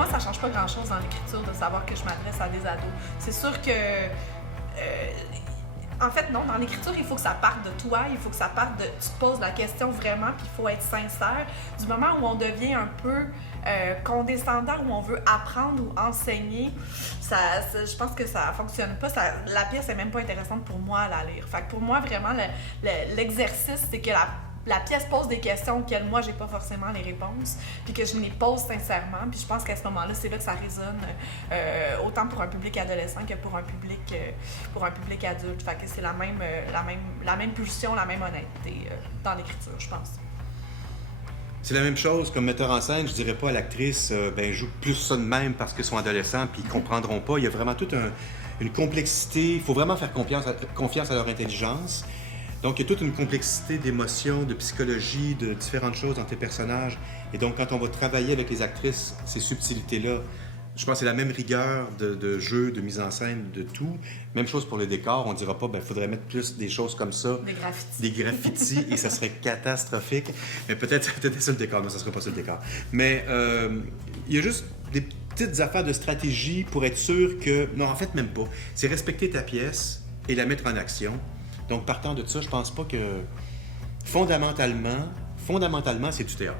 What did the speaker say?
moi, ça change pas grand-chose dans l'écriture de savoir que je m'adresse à des ados. C'est sûr que... en fait, non, dans l'écriture, il faut que ça parte de toi, il faut que ça parte de... Tu te poses la question vraiment, puis il faut être sincère. Du moment où on devient un peu condescendant, où on veut apprendre ou enseigner, je pense que ça fonctionne pas. La pièce est même pas intéressante pour moi à la lire. Fait que pour moi, vraiment, l'exercice, c'est que la pièce pose des questions auxquelles moi, j'ai pas forcément les réponses, puis que je me les pose sincèrement. Puis je pense qu'à ce moment-là, c'est là que ça résonne autant pour un public adolescent que pour un public adulte. Fait que c'est la même pulsion, la même honnêteté dans l'écriture, je pense. C'est la même chose comme metteur en scène. Je dirais pas à l'actrice, joue plus ça de même parce qu'ils sont adolescents puis ils comprendront pas. Il y a vraiment toute une complexité. Il faut vraiment faire confiance à leur intelligence. Donc, il y a toute une complexité d'émotions, de psychologie, de différentes choses dans tes personnages. Et donc, quand on va travailler avec les actrices, ces subtilités-là, je pense que c'est la même rigueur de jeu, de mise en scène, de tout. Même chose pour le décor. On ne dira pas, il faudrait mettre plus des choses comme ça. Des graffitis, et ça serait catastrophique. Mais peut-être ça le décor, mais ça ne serait pas ça le décor. Mais il y a juste des petites affaires de stratégie pour être sûr que... Non, en fait, même pas. C'est respecter ta pièce et la mettre en action. Donc, partant de ça, je pense pas que... Fondamentalement, c'est du théâtre.